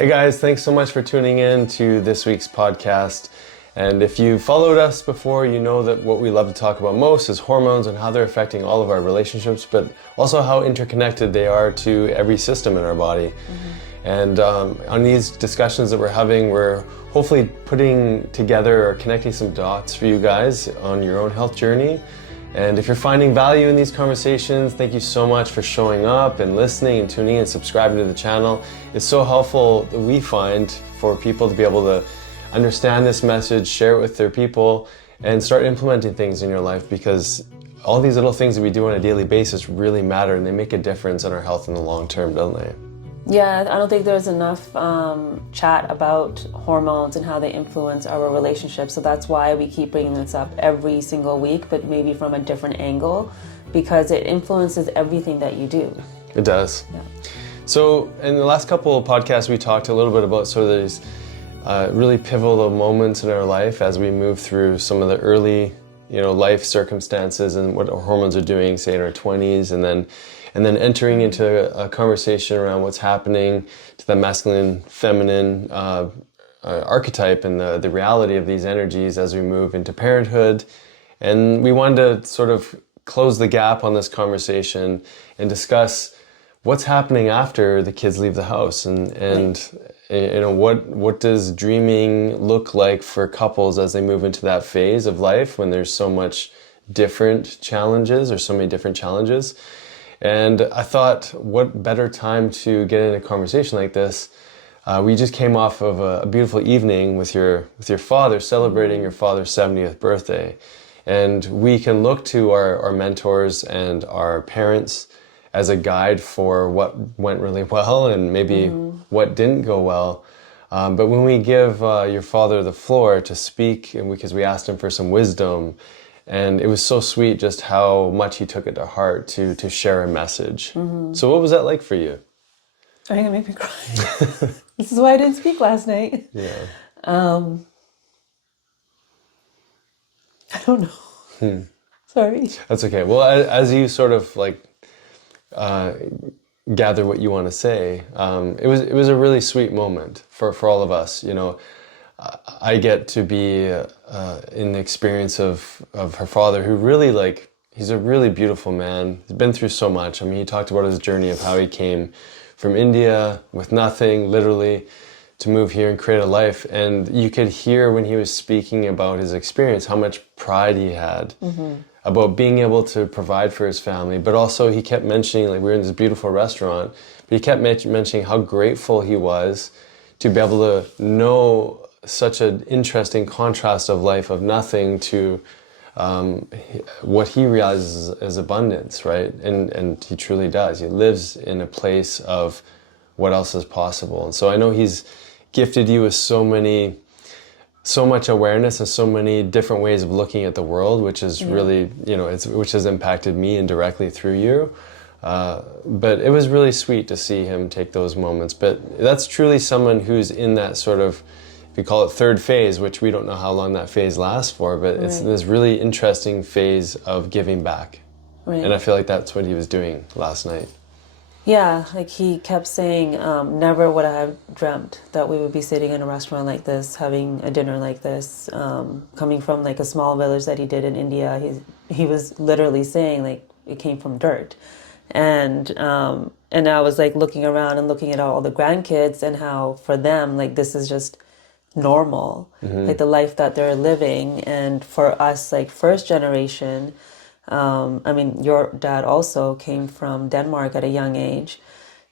Hey guys, thanks so much for tuning in to this week's podcast. And if you followed us before, you know that what we love to talk about most is hormones and how they're affecting all of our relationships, but also how interconnected they are to every system in our body. And on these discussions that we're having, we're hopefully putting together or connecting some dots for you guys on your own health journey. And if you're finding value in these conversations, thank you so much for showing up and listening and tuning in and subscribing to the channel. It's so helpful that we find for people to be able to understand this message, share it with their people, and start implementing things in your life, because all these little things that we do on a daily basis really matter, and they make a difference in our health in the long term, don't they? Yeah, I don't think there's enough chat about hormones and how they influence our relationships. So that's why we keep bringing this up every single week, but maybe from a different angle, because it influences everything that you do. It does. Yeah. So in the last couple of podcasts, we talked a little bit about sort of these really pivotal moments in our life as we move through some of the early, life circumstances and what our hormones are doing, say in our 20s, and then entering into a conversation around what's happening to the masculine, feminine archetype and the reality of these energies as we move into parenthood. And we wanted to sort of close the gap on this conversation and discuss what's happening after the kids leave the house, and what does dreaming look like for couples as they move into that phase of life when there's so much different challenges or so many different challenges. And I thought, what better time to get in a conversation like this? We just came off of a beautiful evening with your father, celebrating your father's 70th birthday. And we can look to our mentors and our parents as a guide for what went really well and maybe what didn't go well. But when we give your father the floor to speak, and because we asked him for some wisdom, and it was so sweet just how much he took it to heart to share a message. So what was that like for you? Are you gonna make me cry? This is why I didn't speak last night. Yeah. I don't know. Sorry. That's okay. Well, as you sort of gather what you want to say, it was a really sweet moment for all of us. I get to be in the experience of her father, who really he's a really beautiful man. He's been through so much. I mean, he talked about his journey of how he came from India with nothing, literally, to move here and create a life. And you could hear when he was speaking about his experience how much pride he had about being able to provide for his family. But also he kept mentioning, we were in this beautiful restaurant, but he kept mentioning how grateful he was to be able to know such an interesting contrast of life of nothing to what he realizes as abundance, right? And he truly does. He lives in a place of what else is possible. And so I know he's gifted you with so much awareness and so many different ways of looking at the world, which is really, which has impacted me indirectly through you. But it was really sweet to see him take those moments. But that's truly someone who's in that sort of, we call it third phase, which we don't know how long that phase lasts for, but it's this really interesting phase of giving back. Right. And I feel like that's what he was doing last night. Yeah, he kept saying, never would I have dreamt that we would be sitting in a restaurant like this, having a dinner like this, coming from a small village that he did in India. He was literally saying it came from dirt. And I was looking around and looking at all the grandkids and how for them, this is just normal, the life that they're living. And for us, first generation, your dad also came from Denmark at a young age,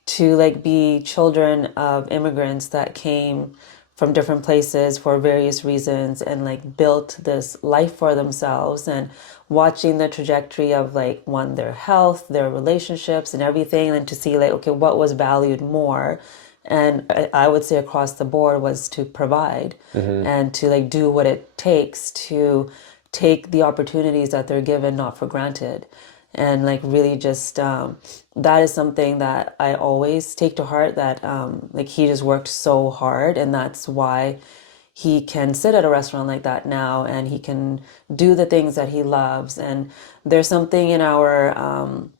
to be children of immigrants that came from different places for various reasons and built this life for themselves, and watching the trajectory of their health, their relationships and everything, and to see okay, what was valued more. And I would say across the board was to provide and to do what it takes to take the opportunities that they're given not for granted. And really just that is something that I always take to heart, that he just worked so hard, and that's why he can sit at a restaurant like that now, and he can do the things that he loves. And there's something in our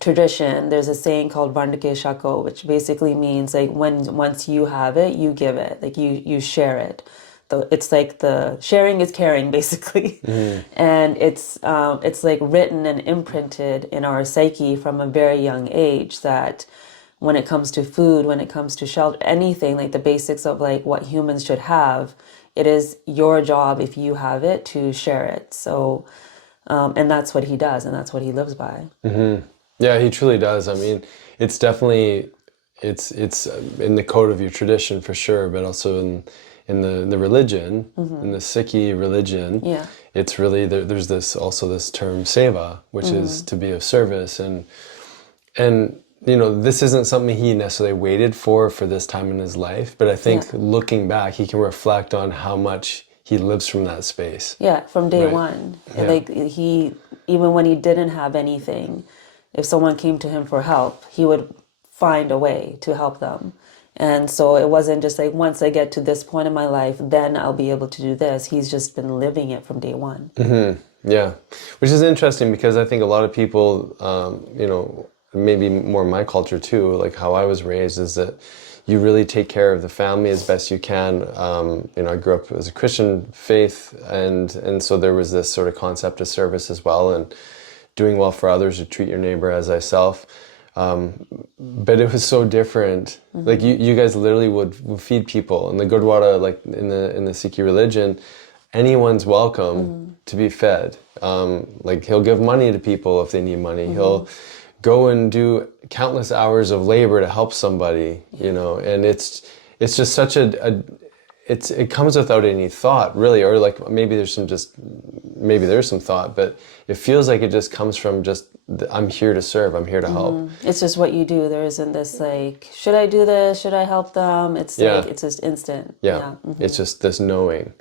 tradition, there's a saying called Vandake Shako, which basically means like once you have it, you give it, like you share it. It's like the sharing is caring, basically, and it's like written and imprinted in our psyche from a very young age that when it comes to food, when it comes to shelter, anything like the basics of like what humans should have, it is your job if you have it to share it. So, and that's what he does, and that's what he lives by. Yeah, he truly does. I mean, it's definitely it's in the code of your tradition for sure, but also in the religion, in the Sikhi religion. Yeah. It's really there's this term seva, which is to be of service, and this isn't something he necessarily waited for this time in his life, but I think looking back, he can reflect on how much he lives from that space. Yeah, from day Right. one. Yeah. Like even when he didn't have anything, if someone came to him for help, he would find a way to help them. And so it wasn't just like, once I get to this point in my life, then I'll be able to do this. He's just been living it from day one. Yeah, which is interesting because I think a lot of people, maybe more in my culture too, like how I was raised, is that you really take care of the family as best you can. I grew up as a Christian faith, and so there was this sort of concept of service as well, and doing well for others, to treat your neighbor as thyself. But it was so different. Like you guys literally would feed people in the Gurdwara, like in the Sikh religion. Anyone's welcome to be fed. Like he'll give money to people if they need money. He'll go and do countless hours of labor to help somebody, and it's just such it comes without any thought really, or like maybe there's some thought, but it feels like it just comes from just, I'm here to serve, I'm here to help. It's just what you do. There isn't this like, should I do this? Should I help them? It's like, it's just instant. Yeah. It's just this knowing.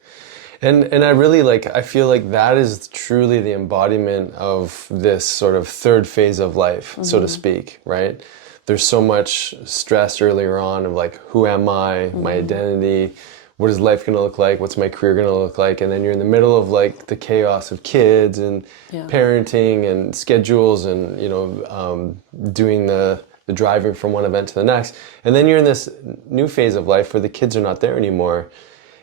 And I really I feel like that is truly the embodiment of this sort of third phase of life, so to speak, right? There's so much stress earlier on of like, who am I, my identity, what is life going to look like, what's my career going to look like, and then you're in the middle of like the chaos of kids and parenting and schedules and, doing the driving from one event to the next. And then you're in this new phase of life where the kids are not there anymore.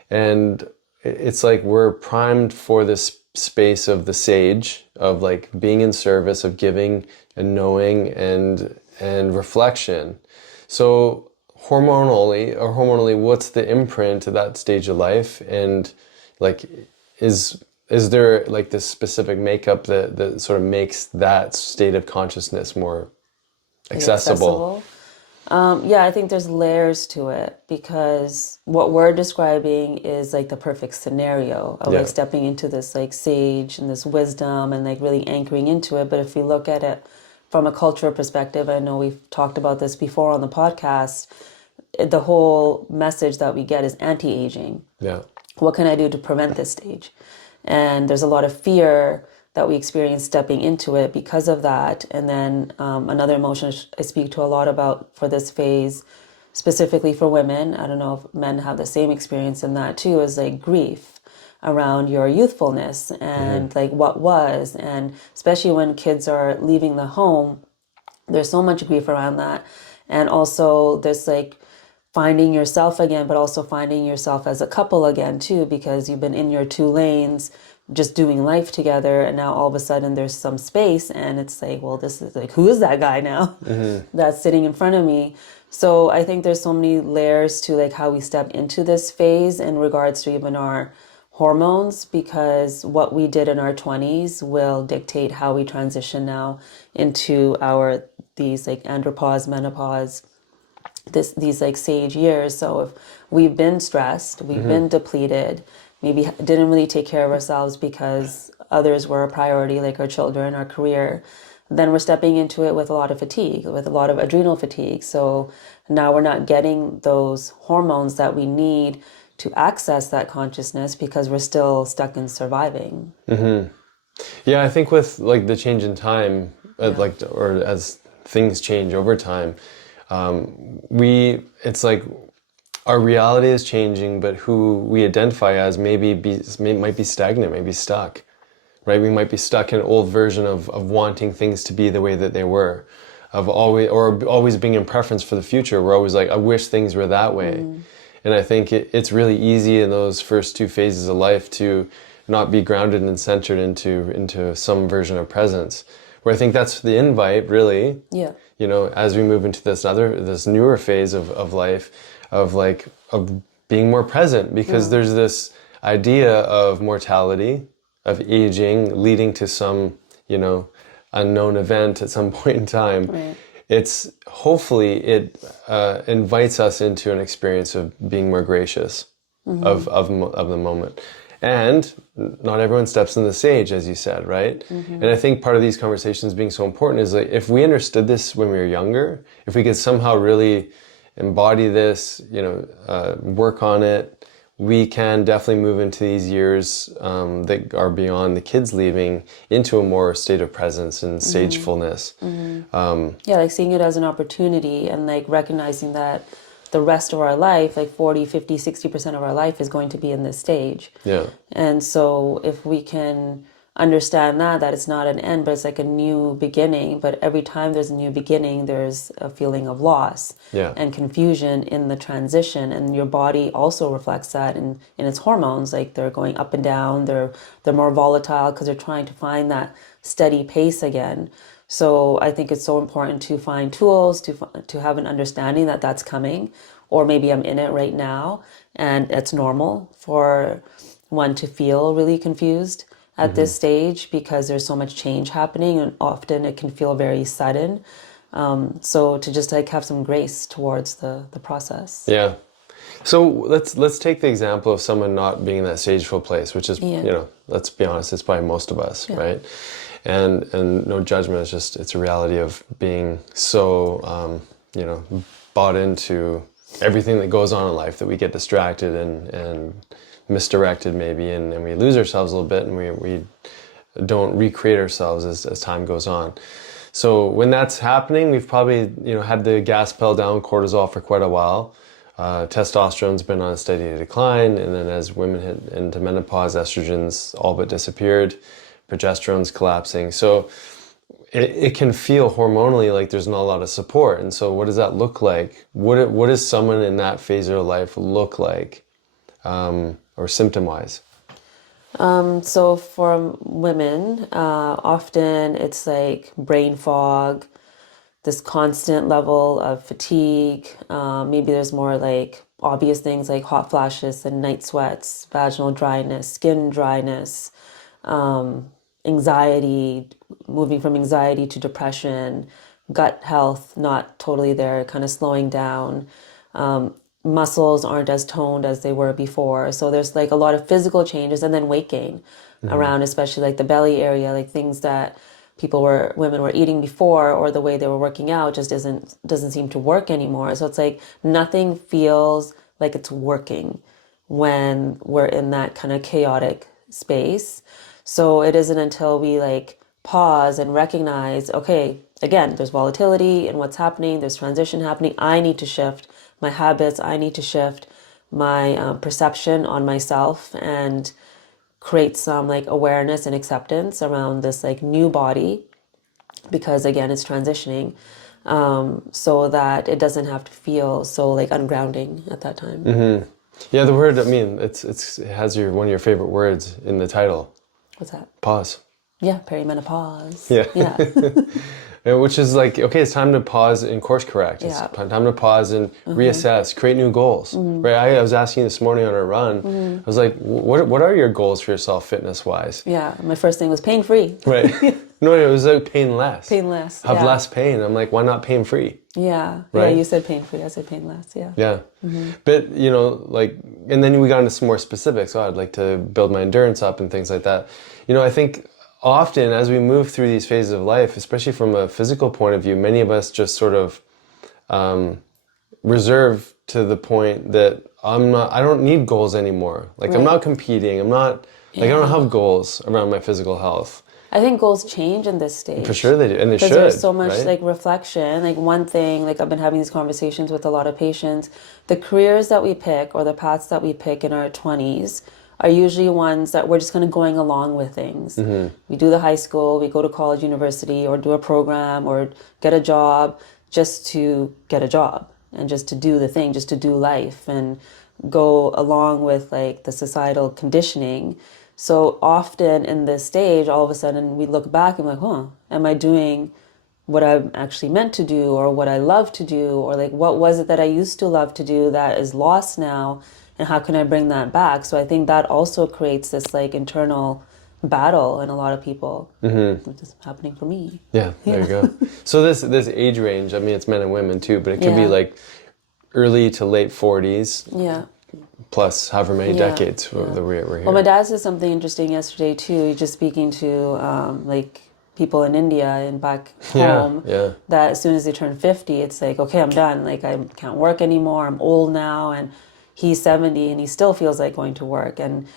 And it's like we're primed for this space of the sage, of like being in service, of giving and knowing and reflection. So hormonally, what's the imprint to that stage of life? And like, is there like this specific makeup that sort of makes that state of consciousness more accessible? I think there's layers to it, because what we're describing is like the perfect scenario of like stepping into this like sage and this wisdom and like really anchoring into it. But if we look at it from a cultural perspective, I know we've talked about this before on the podcast, the whole message that we get is anti-aging. Yeah. What can I do to prevent this stage? And there's a lot of fear that we experience stepping into it because of that. And then another emotion I speak to a lot about for this phase, specifically for women, I don't know if men have the same experience in that too, is like grief around your youthfulness and like what was. And especially when kids are leaving the home, there's so much grief around that. And also there's like finding yourself again, but also finding yourself as a couple again too, because you've been in your two lanes just doing life together, and now all of a sudden there's some space, and it's like, well, this is like, who is that guy now that's sitting in front of me? So I think there's so many layers to like how we step into this phase in regards to even our hormones, because what we did in our 20s will dictate how we transition now into these like andropause, menopause, these like sage years. So if we've been stressed, we've been depleted, maybe didn't really take care of ourselves because others were a priority, like our children, our career, then we're stepping into it with a lot of fatigue, with a lot of adrenal fatigue. So now we're not getting those hormones that we need to access that consciousness because we're still stuck in surviving. Yeah, I think with like the change in time, or as things change over time, it's like our reality is changing, but who we identify as might be stagnant, maybe stuck, right? We might be stuck in an old version of wanting things to be the way that they were. of always being in preference for the future. We're always like, I wish things were that way. And I think it's really easy in those first two phases of life to not be grounded and centered into some version of presence. Where I think that's the invite, really. Yeah. You know, as we move into this newer phase of life, of being more present, because there's this idea of mortality, of aging, leading to some, you know, unknown event at some point in time. Right. It's hopefully it invites us into an experience of being more gracious of the moment. And not everyone steps in the sage, as you said, right? And I think part of these conversations being so important is like, if we understood this when we were younger, if we could somehow really embody this, you know, work on it, we can definitely move into these years that are beyond the kids leaving into a more state of presence and sagefulness. Yeah, like seeing it as an opportunity and like recognizing that the rest of our life, like 40, 50, 60% of our life is going to be in this stage. Yeah. And so if we can understand that it's not an end, but it's like a new beginning. But every time there's a new beginning, there's a feeling of loss and confusion in the transition. And your body also reflects that in its hormones. Like they're going up and down, they're more volatile because they're trying to find that steady pace again. So I think it's so important to find tools, to have an understanding that that's coming, or maybe I'm in it right now. And it's normal for one to feel really confused at this stage because there's so much change happening, and often it can feel very sudden. So to just like have some grace towards the process. Yeah. So let's take the example of someone not being in that sageful place, which is, you know, let's be honest, it's probably most of us, right? And no judgment, it's a reality of being so, you know, bought into everything that goes on in life that we get distracted and misdirected maybe, and we lose ourselves a little bit, and we don't recreate ourselves as time goes on. So when that's happening, we've probably, you know, had the gas pedal down, cortisol for quite a while. Testosterone's been on a steady decline, and then as women hit into menopause, estrogen's all but disappeared, progesterone's collapsing. So it can feel hormonally like there's not a lot of support. And so what does that look like? What does someone in that phase of their life look like? Or symptom-wise? So for women, often it's like brain fog, this constant level of fatigue. Maybe there's more like obvious things like hot flashes and night sweats, vaginal dryness, skin dryness, anxiety, moving from anxiety to depression, gut health not totally there, kind of slowing down. Muscles aren't as toned as they were before. So there's like a lot of physical changes, and then weight gain around, especially like the belly area, like things that women were eating before, or the way they were working out just doesn't seem to work anymore. So it's like nothing feels like it's working when we're in that kind of chaotic space. So it isn't until we like pause and recognize, okay, again, there's volatility in what's happening, there's transition happening. I need to shift my habits, I need to shift my perception on myself and create some like awareness and acceptance around this like new body, because again, it's transitioning, so that it doesn't have to feel so like ungrounding at that time. Yeah, the word, I mean, it has one of your favorite words in the title. What's that? Pause. Yeah, perimenopause. Yeah. Which is like, okay, it's time to pause and course correct. It's time to pause and reassess, create new goals. Right? I was asking you this morning on our run, I was like, what are your goals for yourself fitness-wise? Yeah, my first thing was pain-free. Right. No, it was like painless. Painless. Have less pain. I'm like, why not pain-free? Yeah. Right? Yeah, you said pain-free. I said painless. Yeah. Yeah. But, you know, like, and then we got into some more specifics. Oh, I'd like to build my endurance up and things like that. You know, I think often as we move through these phases of life, especially from a physical point of view, many of us just sort of reserve to the point that I don't need goals anymore. Like, I'm not competing. I'm not, like, I don't have goals around my physical health. I think goals change in this stage. For sure they do, and they should. Because there's so much right? like reflection. Like one thing, like I've been having these conversations with a lot of patients, the careers that we pick or the paths that we pick in our 20s are usually ones that we're just kind of going along with things. We do the high school, we go to college, university, or do a program, or get a job just to get a job and just to do the thing, just to do life and go along with like the societal conditioning. So often in this stage, all of a sudden we look back and we're like, am I doing what I'm actually meant to do or what I love to do? Or like, what was it that I used to love to do that is lost now? And how can I bring that back? So I think that also creates this like internal battle in a lot of people, which is happening for me. Yeah, there you go. So this age range, I mean, it's men and women too, but it could be like early to late 40s. Yeah. Plus however many decades that we're here. Well, my dad said something interesting yesterday too. He's just speaking to like people in India and back home. That as soon as they turn 50, it's like, okay, I'm done. Like I can't work anymore. I'm old now, and he's 70 and he still feels like going to work. And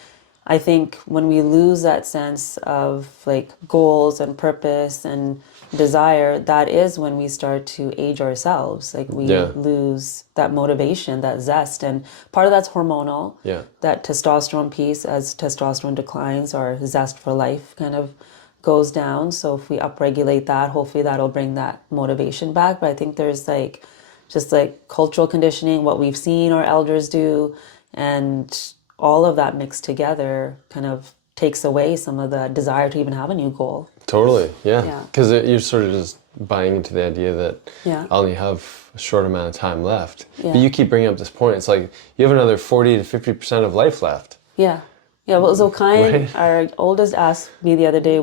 I think when we lose that sense of like goals and purpose and desire, that is when we start to age ourselves. Like we lose that motivation, that zest. And part of that's hormonal. That testosterone piece, as testosterone declines, our zest for life kind of goes down. So if we upregulate that, hopefully that'll bring that motivation back. But I think there's like just like cultural conditioning, what we've seen our elders do, and all of that mixed together kind of takes away some of the desire to even have a new goal. Totally, yeah. Because you're sort of just buying into the idea that I only have a short amount of time left. But you keep bringing up this point. It's like you have another 40 to 50% of life left. Yeah. Well, Zokain, our oldest, asked me the other day,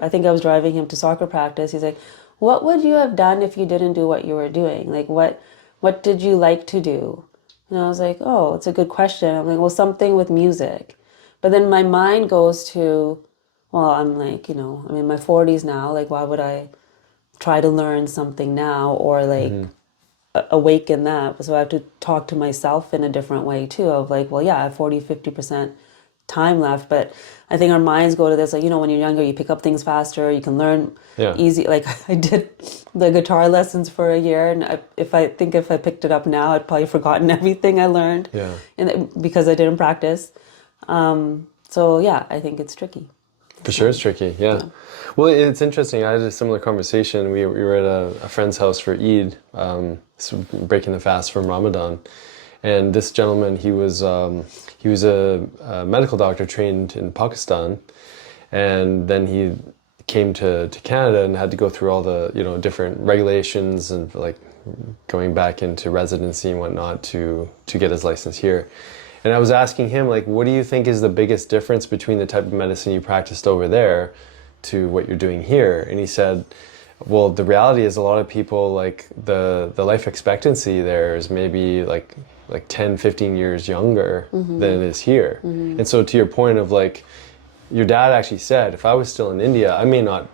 I think I was driving him to soccer practice. He's like, what would you have done if you didn't do what you were doing? Like, what did you like to do? And I was like, oh, it's a good question. I'm like, well, something with music. But then my mind goes to, well, I'm like, I'm in my 40s now. Like, why would I try to learn something now or like awaken that? So I have to talk to myself in a different way too of like, well, yeah, I have 40, 50% time left. But I think our minds go to this, like, when you're younger, you pick up things faster, you can learn easy. Like I did the guitar lessons for a year, and if I picked it up now, I'd probably forgotten everything I learned because I didn't practice. So yeah, I think it's tricky. For sure it's tricky, yeah. Well, it's interesting. I had a similar conversation. We were at a friend's house for Eid, breaking the fast from Ramadan. And this gentleman, he was a medical doctor trained in Pakistan. And then he came to Canada and had to go through all the different regulations and like going back into residency and whatnot to get his license here. And I was asking him, like, what do you think is the biggest difference between the type of medicine you practiced over there to what you're doing here? And he said, well, the reality is a lot of people, like, the life expectancy there is maybe like 10, 15 years younger than it is here. And so to your point of, like, your dad actually said, if I was still in India, I may not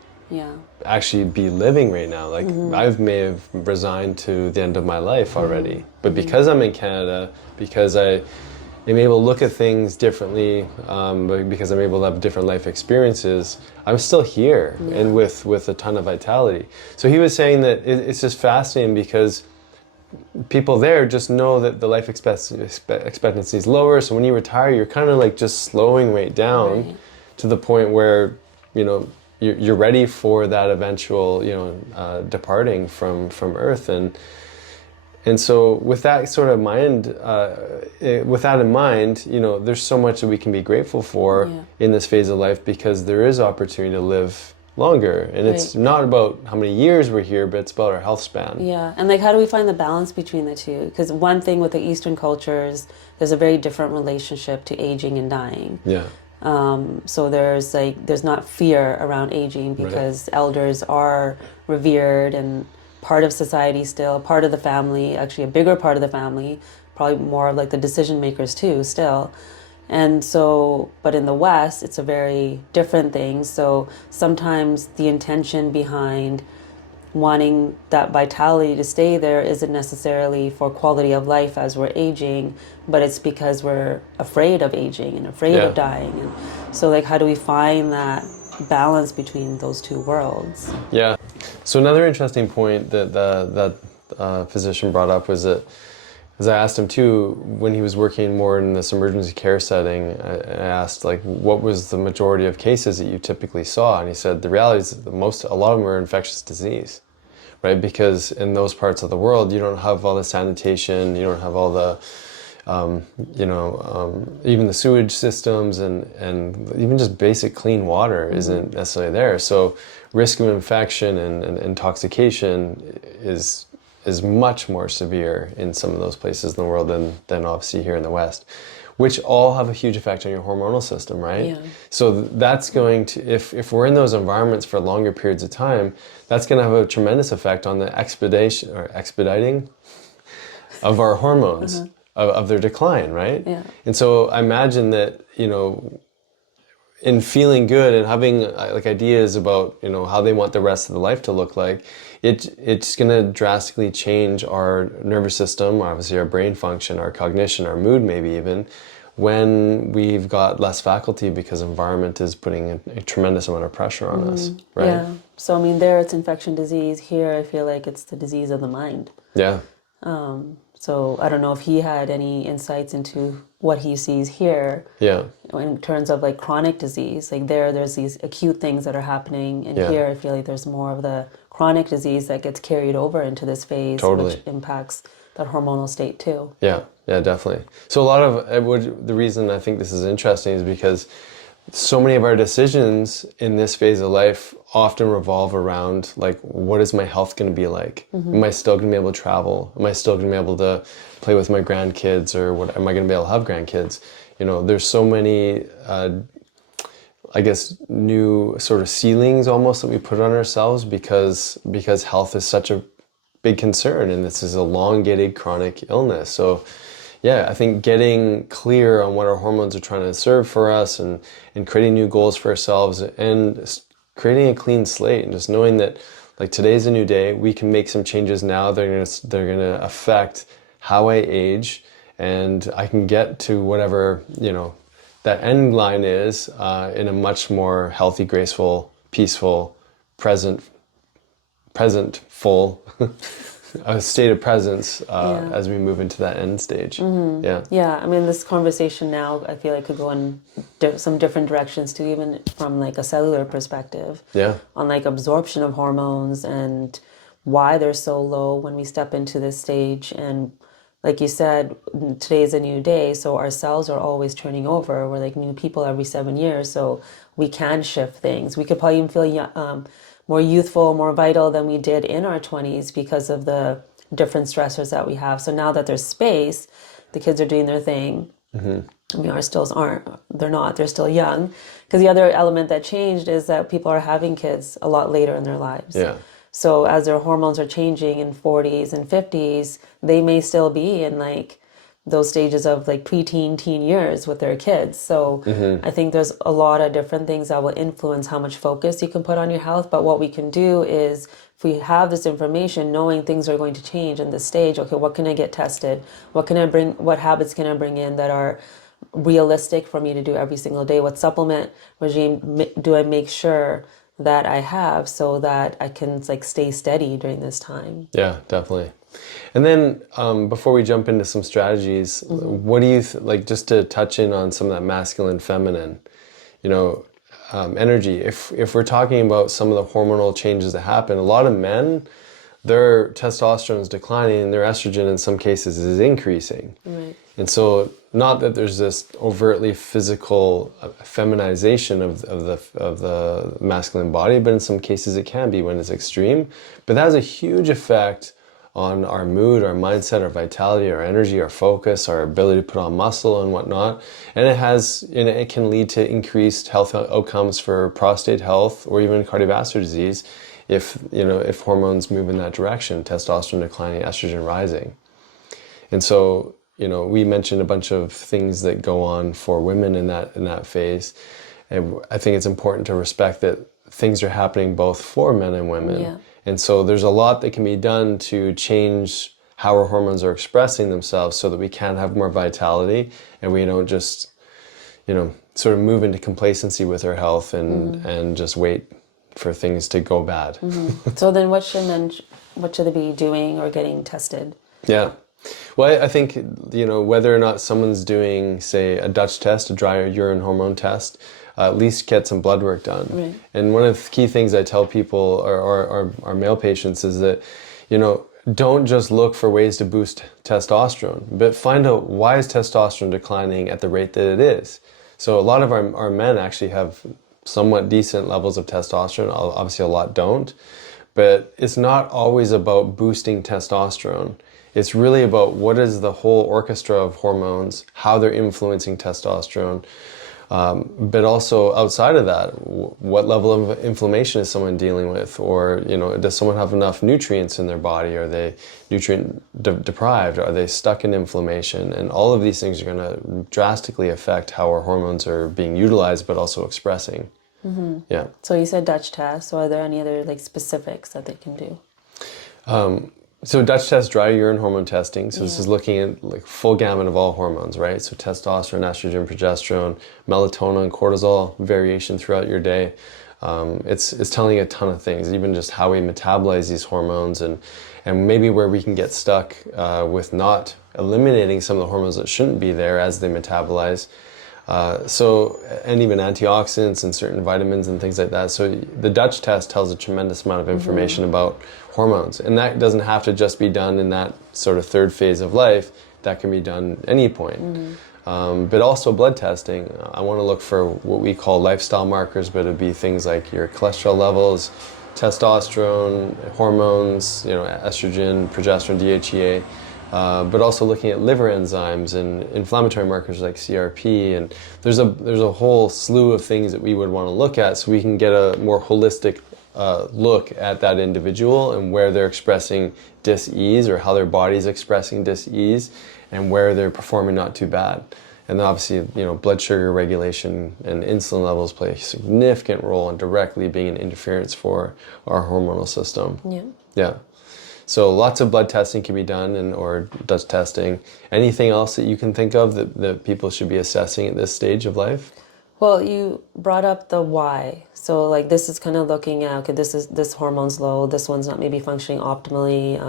actually be living right now. Like, I may have resigned to the end of my life already. But because I'm in Canada, because I'm able to look at things differently, because I'm able to have different life experiences, I'm still here and with a ton of vitality. So he was saying that it's just fascinating because people there just know that the life expectancy is lower. So when you retire, you're kind of like just slowing right down to the point where, you're ready for that eventual, departing from Earth. And so with that sort of mind, with that in mind, there's so much that we can be grateful for in this phase of life because there is opportunity to live longer. And it's not about how many years we're here, but it's about our health span. Yeah, and like how do we find the balance between the two? Because one thing with the Eastern cultures, there's a very different relationship to aging and dying. Yeah. So there's not fear around aging because elders are revered and part of society still, part of the family, actually a bigger part of the family, probably more of like the decision makers too still. And so, but in the West, it's a very different thing. So sometimes the intention behind wanting that vitality to stay there isn't necessarily for quality of life as we're aging, but it's because we're afraid of aging and afraid of dying. And so like, how do we find that balance between those two worlds? Yeah. So another interesting point that physician brought up was that as I asked him too, when he was working more in this emergency care setting, I asked like, what was the majority of cases that you typically saw? And he said, the reality is that a lot of them are infectious disease, right? Because in those parts of the world, you don't have all the sanitation, you don't have all the, even the sewage systems and even just basic clean water isn't necessarily there. So risk of infection and intoxication is much more severe in some of those places in the world than obviously here in the West, which all have a huge effect on your hormonal system, right? Yeah. So that's going to, if we're in those environments for longer periods of time, that's going to have a tremendous effect on the expediting of our hormones, of their decline, right? Yeah. And so I imagine that, in feeling good and having like ideas about how they want the rest of the life to look like, it's going to drastically change our nervous system, obviously our brain function, our cognition, our mood, maybe even, when we've got less faculty because environment is putting a tremendous amount of pressure on us, right? Yeah. So I mean, there it's infection disease. Here, I feel like it's the disease of the mind. Yeah. So I don't know if he had any insights into what he sees here. Yeah. In terms of like chronic disease, like there's these acute things that are happening, and here I feel like there's more of the chronic disease that gets carried over into this phase, Totally. which impacts that hormonal state too. Yeah, definitely. So a lot of the reason I think this is interesting is because so many of our decisions in this phase of life often revolve around like, what is my health going to be like? Am I still going to be able to travel? Am I still going to be able to play with my grandkids, or what? Am I going to be able to have grandkids? There's so many, I guess, new sort of ceilings almost that we put on ourselves because health is such a big concern, and this is a elongated chronic illness. So yeah, I think getting clear on what our hormones are trying to serve for us, and creating new goals for ourselves, and creating a clean slate, and just knowing that like today's a new day, we can make some changes now. They're gonna affect how I age, and I can get to whatever that end line is in a much more healthy, graceful, peaceful, presentful a state of presence as we move into that end stage. Yeah. I mean, this conversation now, I feel like could go in some different directions too, even from like a cellular perspective. Yeah. On like absorption of hormones and why they're so low when we step into this stage. And like you said, today is a new day, so our cells are always turning over. We're like new people every 7 years, so we can shift things. We could probably even feel more youthful, more vital than we did in our 20s because of the different stressors that we have. So now that there's space, the kids are doing their thing. I mean, ours still aren't. They're still young. Because the other element that changed is that people are having kids a lot later in their lives. Yeah. So as their hormones are changing in 40s and 50s, they may still be in like those stages of like preteen, teen years with their kids. So I think there's a lot of different things that will influence how much focus you can put on your health. But what we can do is, if we have this information, knowing things are going to change in this stage, okay, what can I get tested? What habits can I bring in that are realistic for me to do every single day? What supplement regime do I make sure that I have so that I can like stay steady during this time? Yeah, definitely. And then before we jump into some strategies, what do you like, just to touch in on some of that masculine, feminine, energy? If we're talking about some of the hormonal changes that happen, a lot of men, their testosterone is declining and their estrogen in some cases is increasing. Right. And so, not that there's this overtly physical feminization of the masculine body, but in some cases it can be when it's extreme. But that has a huge effect on our mood, our mindset, our vitality, our energy, our focus, our ability to put on muscle and whatnot. And it can lead to increased health outcomes for prostate health or even cardiovascular disease if hormones move in that direction, testosterone declining, estrogen rising. And so, we mentioned a bunch of things that go on for women in that phase. And I think it's important to respect that things are happening both for men and women. Yeah. And so there's a lot that can be done to change how our hormones are expressing themselves so that we can have more vitality and we don't just, sort of move into complacency with our health and just wait for things to go bad. So then what should they be doing or getting tested? Yeah. Well, I think, whether or not someone's doing, say, a Dutch test, a dry urine hormone test, at least get some blood work done. Right. And one of the key things I tell people, or our male patients, is that, don't just look for ways to boost testosterone, but find out why is testosterone declining at the rate that it is. So a lot of our men actually have somewhat decent levels of testosterone. Obviously, a lot don't. But it's not always about boosting testosterone. It's really about what is the whole orchestra of hormones, how they're influencing testosterone. But also outside of that, what level of inflammation is someone dealing with? Or, does someone have enough nutrients in their body? Are they nutrient deprived? Are they stuck in inflammation? And all of these things are going to drastically affect how our hormones are being utilized, but also expressing. Mm-hmm. Yeah. So you said Dutch test. So are there any other specifics that they can do? So Dutch test, dry urine hormone testing. So this is looking at full gamut of all hormones, right? So testosterone, estrogen, progesterone, melatonin, cortisol, variation throughout your day. It's telling you a ton of things, even just how we metabolize these hormones and maybe where we can get stuck with not eliminating some of the hormones that shouldn't be there as they metabolize. And even antioxidants and certain vitamins and things like that. So the Dutch test tells a tremendous amount of information about hormones. And that doesn't have to just be done in that sort of third phase of life. That can be done at any point. But also blood testing. I want to look for what we call lifestyle markers, but it'd be things like your cholesterol levels, testosterone, hormones, estrogen, progesterone, DHEA. But also looking at liver enzymes and inflammatory markers like CRP, and there's a whole slew of things that we would want to look at so we can get a more holistic look at that individual and where they're expressing dis-ease or how their body's expressing dis-ease and where they're performing not too bad. And obviously, blood sugar regulation and insulin levels play a significant role in directly being an interference for our hormonal system. Yeah. Yeah. So lots of blood testing can be done or Dutch testing. Anything else that you can think of that people should be assessing at this stage of life? Well, you brought up the why. So this is kind of looking at, okay, this hormone's low, this one's not maybe functioning optimally,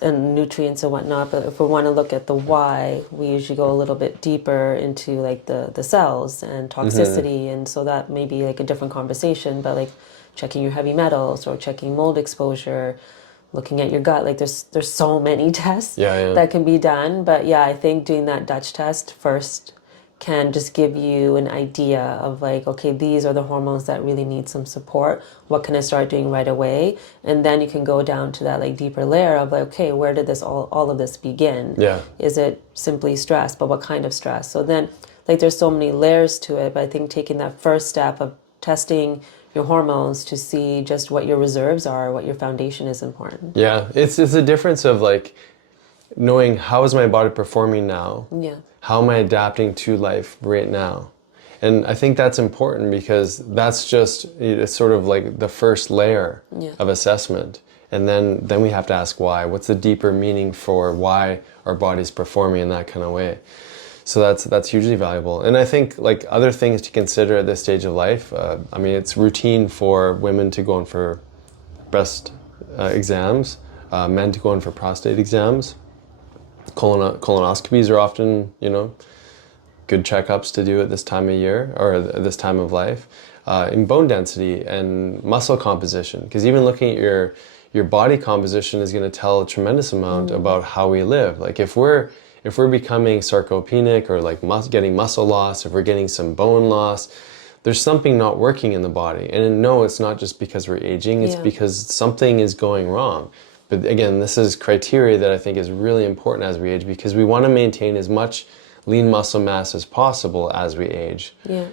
and nutrients and whatnot. But if we want to look at the why, we usually go a little bit deeper into the cells and toxicity. And so that may be a different conversation, but checking your heavy metals or checking mold exposure, looking at your gut, there's so many tests that can be done. But I think doing that Dutch test first can just give you an idea of okay, these are the hormones that really need some support. What can I start doing right away? And then you can go down to that deeper layer of okay, where did this all of this begin? Yeah. Is it simply stress? But what kind of stress? So then there's so many layers to it. But I think taking that first step of testing your hormones to see just what your reserves are, what your foundation is important. Yeah, it's a difference of knowing how is my body performing now? Yeah. How am I adapting to life right now? And I think that's important because that's it's sort of the first layer of assessment. And then we have to ask why. What's the deeper meaning for why our body's performing in that kind of way? So that's hugely valuable. And I think other things to consider at this stage of life, it's routine for women to go in for breast exams, men to go in for prostate exams. Colonoscopies are often, good checkups to do at this time of year or at this time of life. In bone density and muscle composition, because even looking at your body composition is going to tell a tremendous amount about how we live. If we're becoming sarcopenic or getting muscle loss, if we're getting some bone loss, there's something not working in the body. And no, it's not just because we're aging, it's because something is going wrong. But again, this is criteria that I think is really important as we age because we want to maintain as much lean muscle mass as possible as we age. Yeah.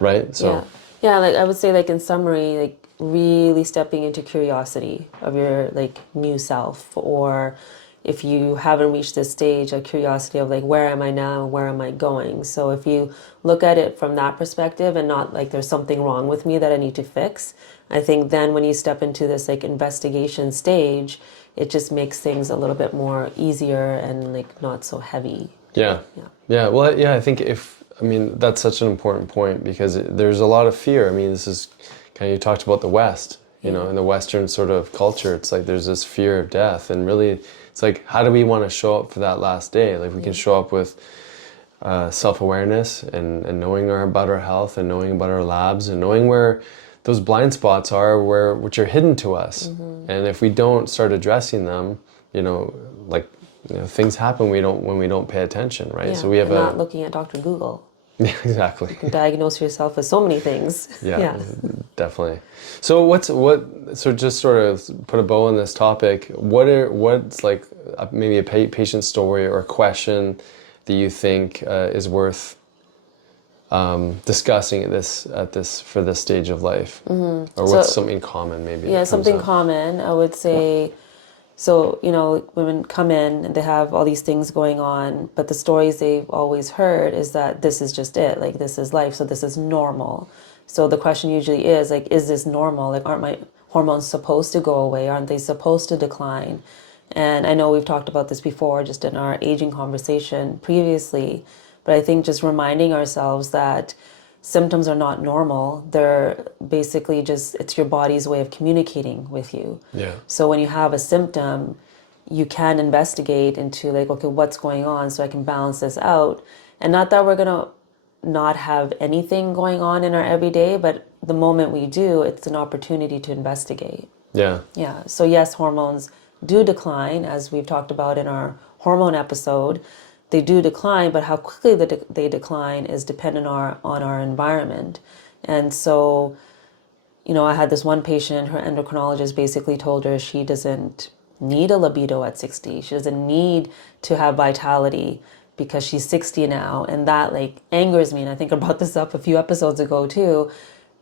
Right? So yeah, I would say in summary, really stepping into curiosity of your new self, or if you haven't reached this stage, a curiosity of where am I now, where am I going? So if you look at it from that perspective and not there's something wrong with me that I need to fix, I think then when you step into this investigation stage, it just makes things a little bit more easier and not so heavy. Yeah. Well, I think that's such an important point because there's a lot of fear. This is kind of, you talked about the West. You know, in the Western sort of culture, it's like there's this fear of death, and really, it's like, how do we want to show up for that last day? Like, we can show up with self-awareness and knowing about our health, and knowing about our labs, and knowing where those blind spots are, which are hidden to us. And if we don't start addressing them, you know, like, you know, things happen when we don't pay attention, right? Yeah, so we have not looking at Dr. Google. Yeah, exactly. You can diagnose yourself with so many things. Yeah, definitely. So so just sort of put a bow on this topic, what's like maybe a patient story or a question that you think is worth discussing for this stage of life? Or what's something common maybe? Yeah, something common, I would say. So, you know, women come in and they have all these things going on, but the stories they've always heard is that this is just it, like this is life, so this is normal. So the question usually is like, is this normal? Like, aren't my hormones supposed to go away? Aren't they supposed to decline? And I know we've talked about this before, just in our aging conversation previously, but I think just reminding ourselves that symptoms are not normal. They're basically just, it's your body's way of communicating with you. Yeah. So when you have a symptom, you can investigate into like, okay, what's going on so I can balance this out. And not that we're going to not have anything going on in our everyday, but the moment we do, it's an opportunity to investigate. Yeah. Yeah. So yes, hormones do decline, as we've talked about in our hormone episode. They do decline, but how quickly they decline is dependent on our environment. And so, you know, I had this one patient, her endocrinologist basically told her she doesn't need a libido at 60. She doesn't need to have vitality because she's 60 now. And that like angers me. And I think I brought this up a few episodes ago too.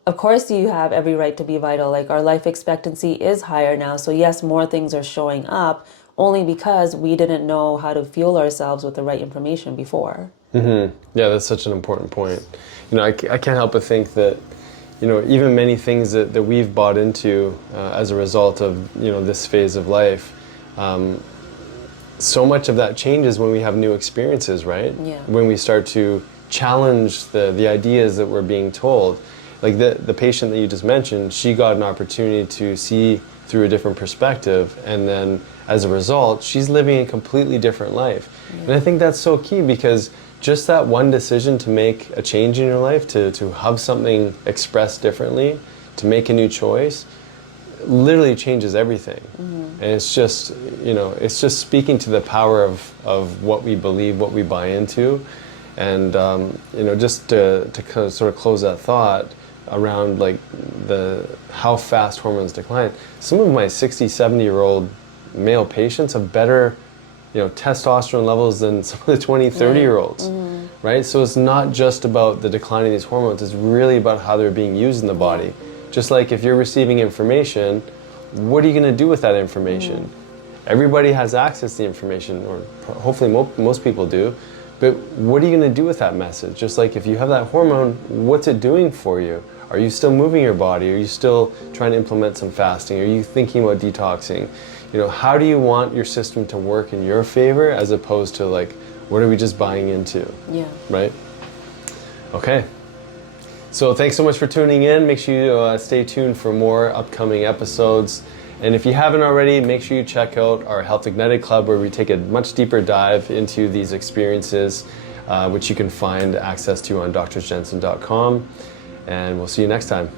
Of course, you have every right to be vital. Like, our life expectancy is higher now. So yes, more things are showing up, only because we didn't know how to fuel ourselves with the right information before. Yeah, that's such an important point. You know, I can't help but think that, you know, even many things that we've bought into as a result of, you know, this phase of life, so much of that changes when we have new experiences, right? Yeah. When we start to challenge the ideas that we're being told. Like the patient that you just mentioned, she got an opportunity to see through a different perspective, and then as a result, she's living a completely different life. And I think that's so key, because just that one decision to make a change in your life, to have something expressed differently, to make a new choice, literally changes everything. And it's just, you know, it's just speaking to the power of what we believe, what we buy into. And, you know, just to kind of sort of close that thought around like how fast hormones decline. Some of my 60, 70-year-old male patients have better, you know, testosterone levels than some of the 20, 30-year-olds, right? So it's not just about the decline of these hormones, it's really about how they're being used in the body. Just like if you're receiving information, what are you going to do with that information? Everybody has access to the information, or hopefully most people do, but what are you going to do with that message? Just like if you have that hormone, what's it doing for you? Are you still moving your body? Are you still trying to implement some fasting? Are you thinking about detoxing? You know, how do you want your system to work in your favor, as opposed to like, what are we just buying into? Yeah. Right? Okay. So thanks so much for tuning in. Make sure you stay tuned for more upcoming episodes. And if you haven't already, make sure you check out our Health Ignited Club, where we take a much deeper dive into these experiences, which you can find access to on drsjensen.com. And we'll see you next time.